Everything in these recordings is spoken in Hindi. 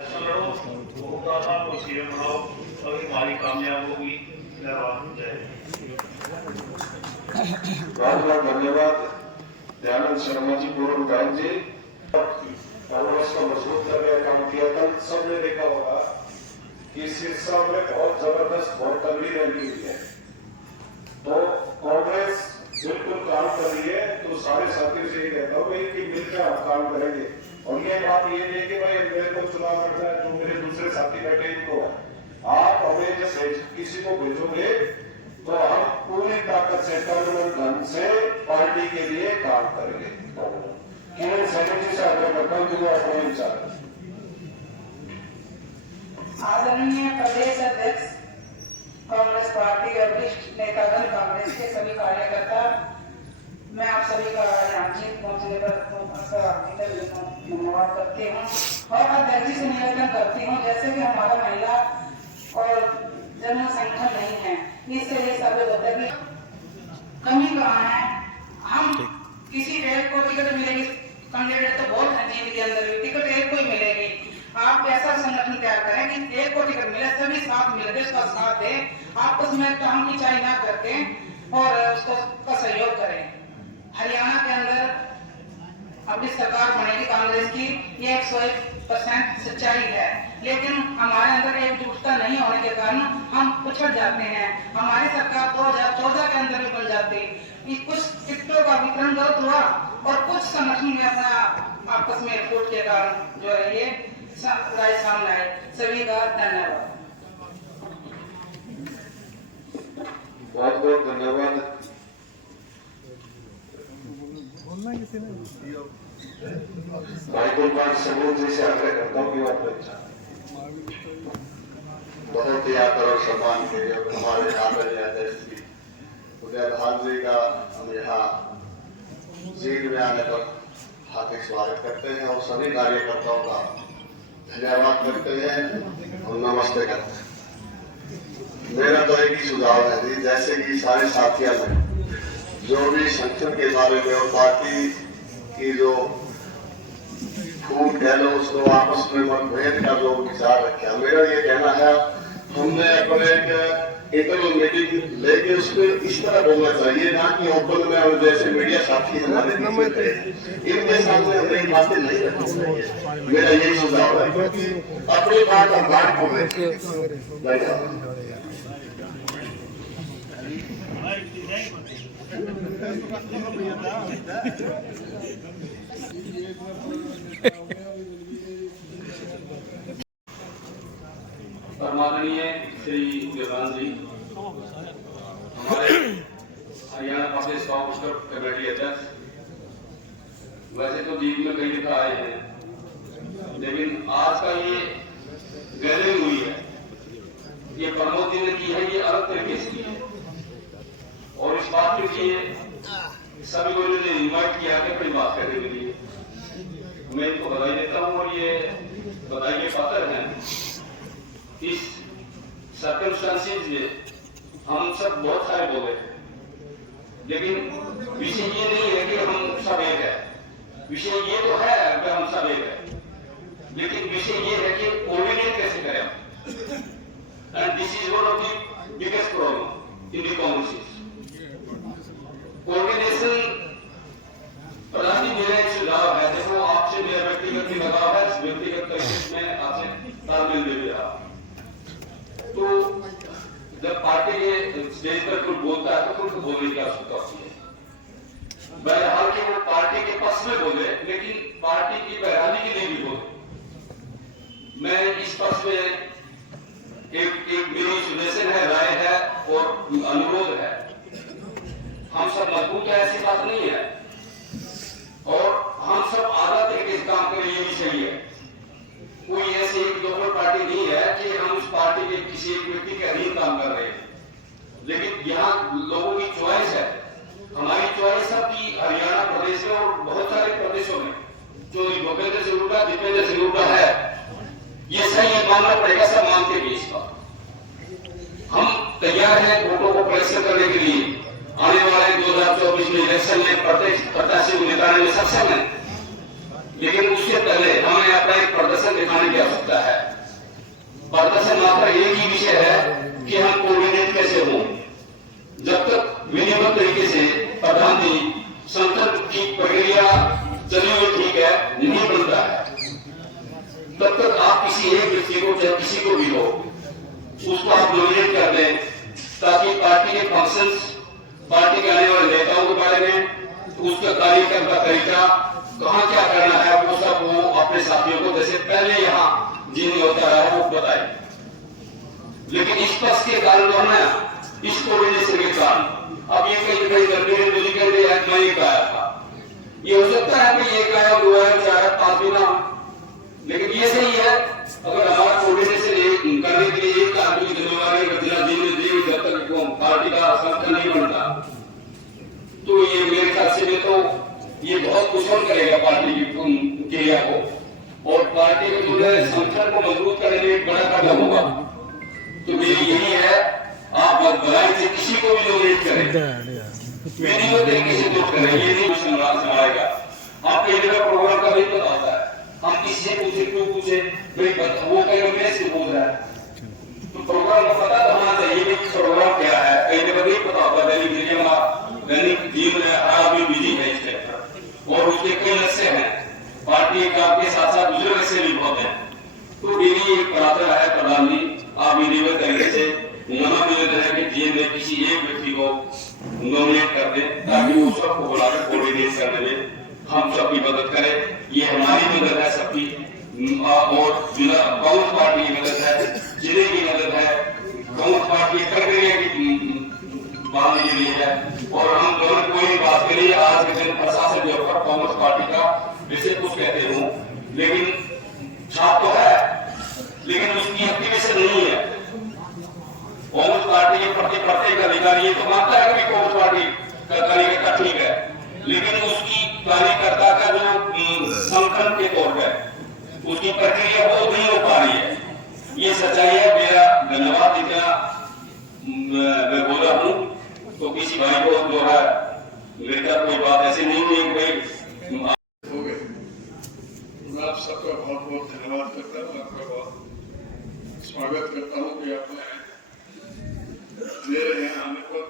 हमारी कामयाब होगी। बहुत बहुत धन्यवाद दयानंद शर्मा जी, पूर्व विधायक जी। कांग्रेस को मजबूत करने का काम किया। कल सबने देखा होगा कि सिरसा में बहुत जबरदस्त, बहुत तगड़ी रैली हुई है। तो कांग्रेस बिल्कुल काम कर रही है। तो सारे साथियों से ये कहता हूँ कि मिलकर आप काम करेंगे। और ये बात ये नहीं कि भाई मेरे को चुनाव लड़ना है, जो मेरे दूसरे साथी बैठे इनको आप हमें जब किसी को भेजोगे तो हम पूरी ताकत से, तन धन से पार्टी के लिए काम करेंगे। किरण सैनी जी से आगे बढ़ता हूँ, जो अपने विचार। आदरणीय प्रदेश अध्यक्ष कांग्रेस पार्टी और वरिष्ठ नेतागण, कांग्रेस के सभी कार्यकर्ता, मैं आप सभी का यहाँ जीत पहुँचने पर धन्यवाद करती हूँ और अध्यक्ष जी से निवेदन करती हूँ, जैसे कि हमारा महिला और जनसंख्या नहीं है, इससे ये साबित होता है कि कमी कहाँ है। हम किसी एक को टिकट मिलेगी, कैंडिडेट तो बहुत है जीत के अंदर भी, टिकट एक को ही मिलेगी। आप ऐसा संगठन तैयार करें कि एक को टिकट मिले, सभी साथ मिलकर उसका साथ दें, आपस में काम की चाई ना करके और उसको का सहयोग करें। हरियाणा के अंदर अपनी सरकार बनेगी कांग्रेस की, ये 101% सच्चाई है, लेकिन हमारे अंदर एकजुटता नहीं होने के कारण हम पिछड़ जाते हैं। हमारी सरकार 2014 के अंदर भी बन जाती, कुछ टिकटों का वितरण गलत हुआ और कुछ संगठन में अपना आपस में फूट के कारण जो है ये राय सामने आए। सभी का धन्यवाद। बहुत बहुत धन्यवाद। भाई कुलपाल समूह जी से आग्रह करता हूँ कि वो अपने बहुत ही आदर और सम्मान के हमारे आदरणीय अध्यक्ष जी उदय भान जी का हम यहाँ जीत में आने पर हार्दिक स्वागत करते हैं और सभी कार्यकर्ताओं का धन्यवाद करते हैं और नमस्ते करते हैं। मेरा तो एक ही सुझाव है जी, जैसे कि सारे साथियों ने जो भी संगठन के बारे में और पार्टी की जो फूट कह लो उसको आपस में मतभेद का जो विचार रखा, मेरा ये कहना है हमने अपने एक मीटिंग लेके उसमें इस तरह बोलना चाहिए ना कि ओपन में और जैसे मीडिया साथी हमारे इनके सामने हमें बातें नहीं रखनी चाहिए। मेरा यही सुझाव है, अपनी बात हम बात बोले। परमाननीय श्री विधान जी, हमारे हरियाणा प्रदेश कांग्रेस कमेटी अध्यक्ष, वैसे तो जीत में कई लिखा आए हैं, लेकिन आज का ये गैदरिंग हुई है, ये प्रमोद जी ने की है, ये अलग तरीके से की है और इस बात के लिए सभी लोगों ने इन्वाइट किया कि अपनी बात करने के लिए मैं इनको बधाई देता हूं और ये बधाई के पात्र हैं। इस सर्कमस्टांसेस में हम सब बहुत सारे बोले, लेकिन विषय ये नहीं है कि हम सब एक है। विषय ये तो है कि हम सब एक है, लेकिन विषय ये है कि कोऑर्डिनेट कैसे करें। And this is one of the biggest problem in the Congress. Coordination Pradhan ji, मेरा एक सुझाव है, देखो आपसे मेरा व्यक्तिगत लगाव है, व्यक्तिगत तरीके में आपसे तालमेल दे रहा। तो जब पार्टी के स्टेज पर कोई बोलता है तो खुद बोलने की आवश्यकता होती है। बहरहाल कि वो पार्टी के पक्ष में बोले, लेकिन पार्टी की बहरहाली के लिए भी बोले। मैं इस पक्ष में एक मेरी सुजेशन है, राय है और अनुरोध है। हम सब मजबूत है ऐसी बात नहीं है और हम सब आधा तरीके से काम करें, ये भी सही है। कोई ऐसी एक दोनों पार्टी नहीं है कि हम उस पार्टी के किसी एक व्यक्ति के अधीन काम कर रहे हैं, लेकिन यहाँ लोगों की चॉइस है। हमारी चॉइस सबकी हरियाणा प्रदेश में और बहुत सारे प्रदेशों में जो भूपेंद्र सिंह हुड्डा, दीपेंद्र सिंह हुड्डा है, ये सही है, मानना पड़ेगा, सब मानते भी इसका। हम तैयार हैं वोटों को प्रेशर करने के लिए। आने वाले 2024 में इलेक्शन में प्रत्याशी को निकालने में सक्षम है। लेकिन उससे पहले हमें अपना एक प्रदर्शन दिखाने की आवश्यकता है। प्रदर्शन मात्र एक ही विषय है कि हम कोऑर्डिनेट कैसे हों। जब तक विधिवत तरीके से प्रधान जी संसद की प्रक्रिया चली हुई ठीक है नहीं बनता है, तब तक आप किसी एक व्यक्ति को चाहे किसी को भी हो उसको आप नॉमिनेट कर दें, ताकि पार्टी के फंक्शंस, पार्टी के आने वाले नेताओं के बारे में, उसका कार्यक्रम का तरीका, कहाँ क्या करना है, वो सब वो अपने साथियों को जैसे पहले यहाँ जिन्हें होता है वो बताए। लेकिन इस पक्ष के कारण जो है इस कोऑर्डिनेशन के कारण अब ये कई गलती है, मुझे कहते हैं मैं ये गाया था, ये हो सकता है कि ये गाया 2 है 4 है 5 भी ना, लेकिन ये सही है। अगर हमारा कोऑर्डिनेशन करने के लिए एक आदमी की जिम्मेवारी जब तक वो पार्टी का संगठन नहीं बनता, तो ये मेरे ख्याल से भी तो ये बहुत कुशल करेगा पार्टी की क्रिया को, और पार्टी के जो है संगठन को मजबूत करने में एक बड़ा कदम होगा। तो मेरी यही है, आप भलाई से किसी को भी नॉमिनेट करें, मेरी को तरीके से वोट करें, ये नहीं संभालेगा। आपके जगह प्रोग्राम का नहीं पता होता है, हम किसी से पूछे क्यों पूछे, वो कई मेरे से पूछ रहा है, तो प्रोग्राम को पता होना चाहिए कि प्रोग्राम क्या है। कई जगह नहीं पता होता, दैनिक जीवन में आदमी बिजी है इसके, और उसके कई लक्ष्य हैं, पार्टी का के साथ साथ दूसरे लक्ष्य भी बहुत है। तो मेरी एक प्रार्थना है प्रधान जी, आप विधिवत तरीके से निवेदन है कि जीएम में किसी एक व्यक्ति को नॉमिनेट कर दें, ताकि वो सबको बुलाकर कोऑर्डिनेट करने में हम सबकी मदद करें। ये हमारी मदद है सबकी, और कांग्रेस पार्टी की मदद है, जिले की मदद है, कांग्रेस पार्टी प्रक्रिया की बात के लिए है। और हम दोनों कोई बात करिए, आज के दिन प्रशासन के ऊपर कांग्रेस पार्टी का विषय कुछ कहते हूँ, लेकिन छाप तो है, लेकिन उसकी एक्टिवेशन नहीं है। कांग्रेस पार्टी के प्रत्येक अधिकारी तो मानता है कि कांग्रेस पार्टी का कार्यकर्ता ठीक है, लेकिन उसकी कार्यकर्ता का जो संगठन के तौर पर उसकी प्रक्रिया वो नहीं हो पा रही है, ये सच्चाई है। मेरा धन्यवाद, इतना मैं बोला हूँ, तो किसी भाई को जो है मेरे कोई बात ऐसी नहीं हुई कोई हो गए। मैं आप सबका बहुत बहुत धन्यवाद करता हूँ, आपका बहुत स्वागत करता हूँ कि आप मेरे यहाँ आने पर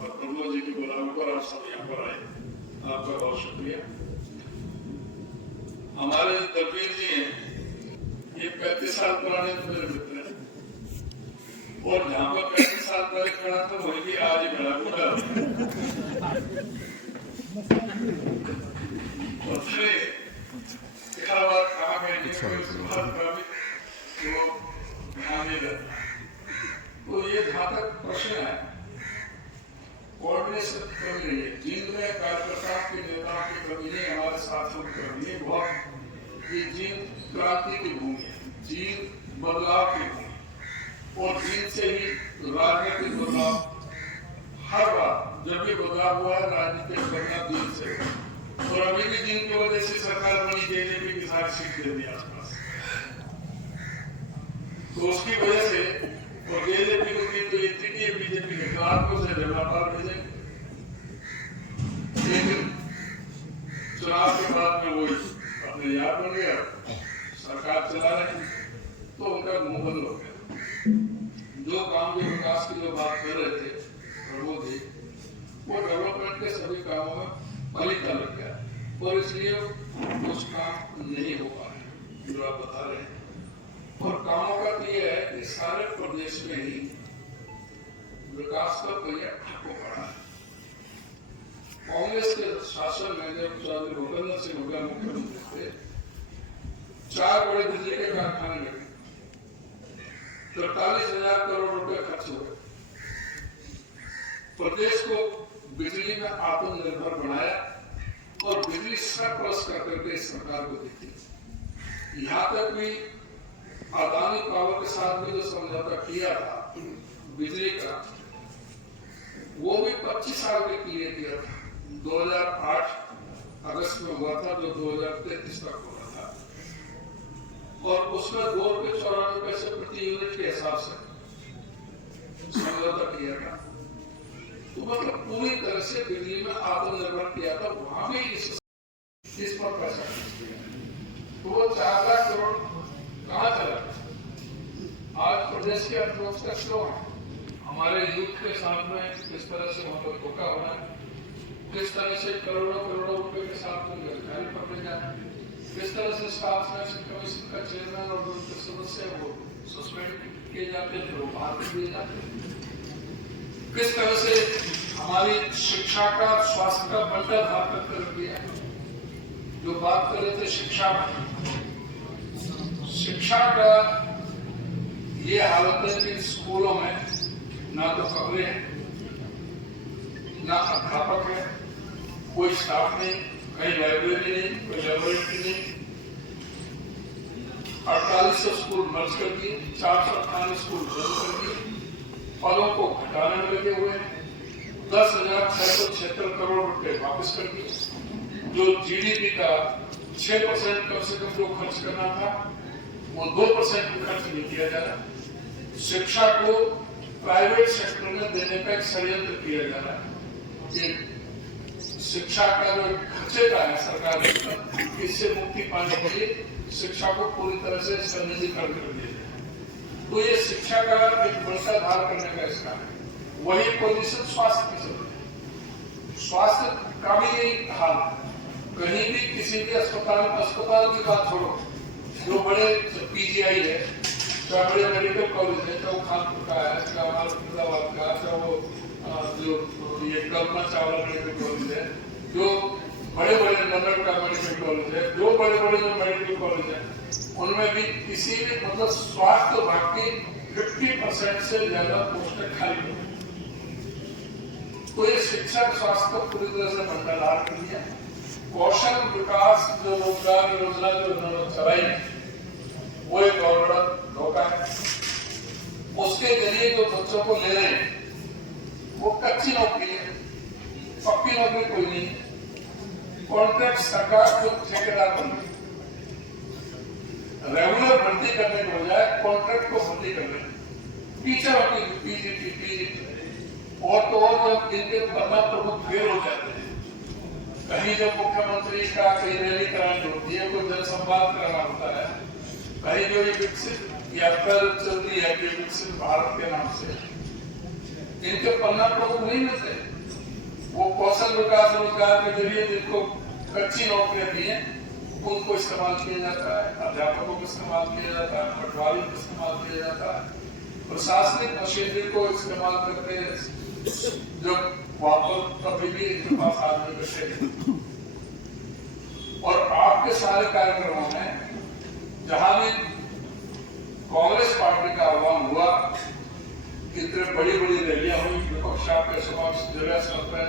और प्रमोद जी की बुलाने पर आप सब यहाँ पर आए, आपका बहुत शुक्रिया। हमारे दलवीर जी हैं, ये 35 साल पुराने तो मेरे मित्र हैं, और जहाँ पर 35 साल पहले खड़ा था वही भी आज ही खड़ा बूढ़ा कहा गया। तो ये जहाँ तक प्रश्न है, कोऑर्डिनेशन कर रही है, जींद में कार्यकर्ताओं के नेताओं की कमी नहीं, हमारे साथियों की कमी नहीं, बहुत ये जींद क्रांति की भूमि है, जींद बदलाव की भूमि, और जींद से ही राजनीतिक बदलाव, हर बार जब भी बदलाव हुआ है राजनीतिक बदलाव जींद से, और अभी भी जींद की वजह से सरकार बनी, जेजेपी की सारी सीट दे दी आसपास, तो उसकी वजह से, और जेजेपी को भी तो इतनी है बीजेपी के खिलाफ को से लगातार भेजेंगे, लेकिन चुनाव के बाद में वही अपने यार बन गया, सरकार चला रहे, तो उनका मुंह बंद हो गया। जो काम के विकास की जो बात कर रहे थे प्रमोद जी, वो डेवलपमेंट के सभी कामों में पलीता लग गया, और इसलिए कुछ काम नहीं हो पा रहे जो आप बता रहे हैं। और कामों का तो ये है कि सारे प्रदेश में ही विकास का पहिया ठप हो पड़ा है। कांग्रेस के शासन में जब चौधरी भूपेंद्र सिंह हुड्डा मुख्यमंत्री थे, 4 बड़े बिजली के कारखाने लगे, 43,000 करोड़ रुपए खर्च हो गए, प्रदेश को बिजली में आत्मनिर्भर बनाया, और बिजली सरप्लस करके सरकार को दी थी। यहाँ तक भी अदानी पावर के साथ भी जो समझौता किया था बिजली का, वो भी 25 साल के लिए किया था। 2008 अगस्त में हुआ था, जो 2033 तक हो रहा था, और उसमें 2 रुपये 94 पैसे प्रति यूनिट के हिसाब से समझौता किया था। तो मतलब पूरी तरह से बिजली में आत्मनिर्भर किया था। वहां भी इस इस पर पैसा खर्च किया, तो वो 4 लाख करोड़ कहाँ चला? आज प्रदेश की अर्थव्यवस्था क्यों है? हमारे यूथ के साथ में किस तरह से वहां पर धोखा हो रहा है, किस तरह से करोड़ों करोड़ों रुपए के साथ में गिरफ्तारी पकड़े जा रहे हैं, किस तरह से स्टाफ सिलेक्शन कमीशन का चेयरमैन और उनके सदस्य वो सस्पेंड किए जाते हैं, वो बाहर कर दिए जाते हैं, किस तरह से हमारी शिक्षा का स्वास्थ्य का बंटा धार कर दिया। जो बात कर रहे थे शिक्षा में, शिक्षा का ये हालत है कि स्कूलों में ना तो कमरे हैं, ना अध्यापक है, कोई स्टाफ नहीं, कहीं लाइब्रेरी नहीं, कोई लेबोरेटरी नहीं। 4800 स्कूल मर्ज कर दिए, 498 स्कूल बंद कर दिए, पदों को घटाने में लगे हुए हैं, 10,676 करोड़ रुपए वापस कर दिए। जो जीडीपी का 6% कम से कम जो खर्च करना था, वो 2% भी खर्च नहीं किया जा रहा। शिक्षा को प्राइवेट सेक्टर में देने का एक षड्यंत्र किया जा रहा है। शिक्षा का जो खर्चे का है सरकार ने, इससे मुक्ति पाने के लिए शिक्षा को पूरी तरह से इसका निजीकरण कर दिया जाए। तो ये शिक्षा का एक बंटा धार करने का इसका है। वही पोजीशन स्वास्थ्य की जरूरत है। स्वास्थ्य का भी यही हाल है। कहीं भी किसी भी अस्पताल की बात छोड़ो, जो बड़े पीजीआई है, चाहे बड़े मेडिकल कॉलेज है, चाहे वो कानपुर का है, चाहे हमारा फरीदाबाद का, चाहे वो जो ये कल्पना चावला मेडिकल कॉलेज है, जो बड़े बड़े नगर का मेडिकल कॉलेज है, जो बड़े बड़े जो मेडिकल कॉलेज है, उनमें भी किसी भी मतलब स्वास्थ्य विभाग की 50% से ज्यादा पोस्टें खाली है। तो ये शिक्षा स्वास्थ्य को पूरी तरह से भंडार कर दिया। कौशल विकास जो रोजगार योजना जो उन्होंने चलाई है, वो एक और बड़ा धोखा है। उसके जरिए जो बच्चों को ले रहे हैं वो कच्ची नौकरी है, पक्की नौकरी कोई नहीं है। कॉन्ट्रैक्ट सरकार को ठेकेदार बन गई, रेगुलर भर्ती करने के बजाय कॉन्ट्रैक्ट को भर्ती कर रहे हैं। टीचरों की पीजीटी और तो और जब इनके पन्ना प्रमुख फेल हो जाते हैं, कहीं जब मुख्यमंत्री का कहीं रैली करानी होती है, कोई जनसंवाद कराना होता है, कहीं जो ये विकसित यात्रा चल रही है विकसित भारत के नाम से, इनके पन्ना प्रमुख नहीं मिलते। वो कौशल विकास रोजगार के जरिए जिनको कच्ची नौकरियां दी हैं उनको इस्तेमाल किया जाता है, अध्यापकों को इस्तेमाल किया जाता है, पटवारी को इस्तेमाल किया जाता है, प्रशासनिक मशीनरी को इस्तेमाल करके जो वहां पर कभी भी इनके पास आदमी बैठे। और आपके सारे कार्यक्रमों में जहां भी कांग्रेस पार्टी का आह्वान हुआ, कितने बड़ी बड़ी रैलियां हुई, विपक्ष आपके समक्ष जिला स्तर पर,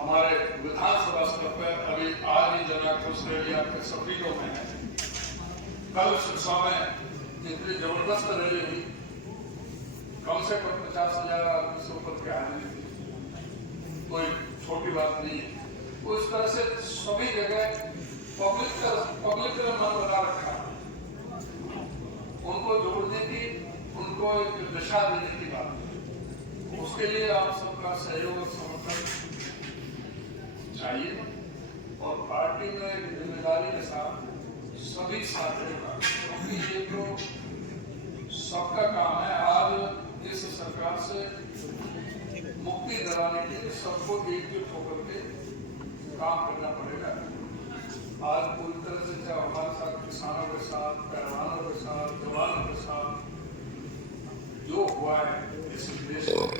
हमारे विधानसभा स्तर पर, अभी आज ही जन आक्रोश रैली आपके सभी लोग में है। कल शिक्षा में जितनी जबरदस्त रैली हुई, कम से कम 50,000 आदमी से ऊपर के हाजिरी थी, कोई छोटी बात नहीं है। तो इस तरह से सभी जगह पब्लिक का मन बना रखा, उनको जोड़ने की, उनको एक दिशा देने की बात। उसके लिए आप सबका सहयोग और समर्थन चाहिए और पार्टी में जिम्मेदारी के साथ सभी साथियों का, क्योंकि ये तो सबका काम है। आज इस सरकार से मुक्ति दिलाने के लिए सबको एकजुट होकर के काम करना पड़ेगा। आज पूरी तरह से चाहे हमारे साथ किसानों के साथ, पहलवानों के साथ, जवानों के साथ जो हुआ है इस देश में,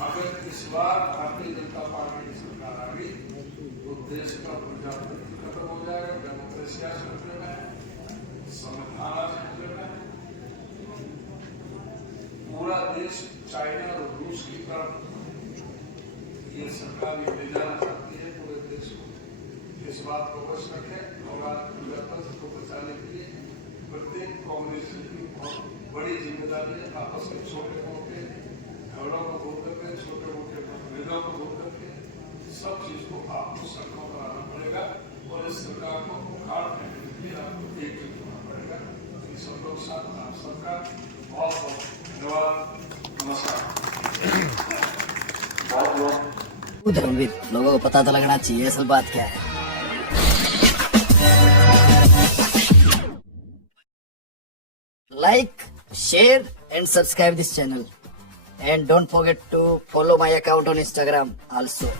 अगर इस बार भारतीय जनता पार्टी की सरकार आ गई तो देश का प्रजातंत्र खत्म हो जाएगा, डेमोक्रेसी खतरे में, संविधान खतरे में, पूरा देश चाइना और रूस की तरफ ये सरकार ये ले जाना चाहती है पूरे देश को। इस बात को बच रखें और आज प्रजातंत्र को बचाने के लिए प्रत्येक कांग्रेस की बहुत बड़ी जिम्मेदारी है। आपस में छोटे मोटे झगड़ों को दूर करके, छोटे मोटे मतभेदों को दूर करके सब चीज को आपको सड़कों पर आना पड़ेगा और इस सरकार को उखाड़ फेंकने के लिए आपको एकजुट होना पड़ेगा। इस सब लोग साथ आप सबका बहुत बहुत धन्यवाद। नमस्कार। धर्मवीर, लोगों को पता तो लगना चाहिए असल बात क्या है। like, share and subscribe this channel, and don't forget to follow my account on Instagram also.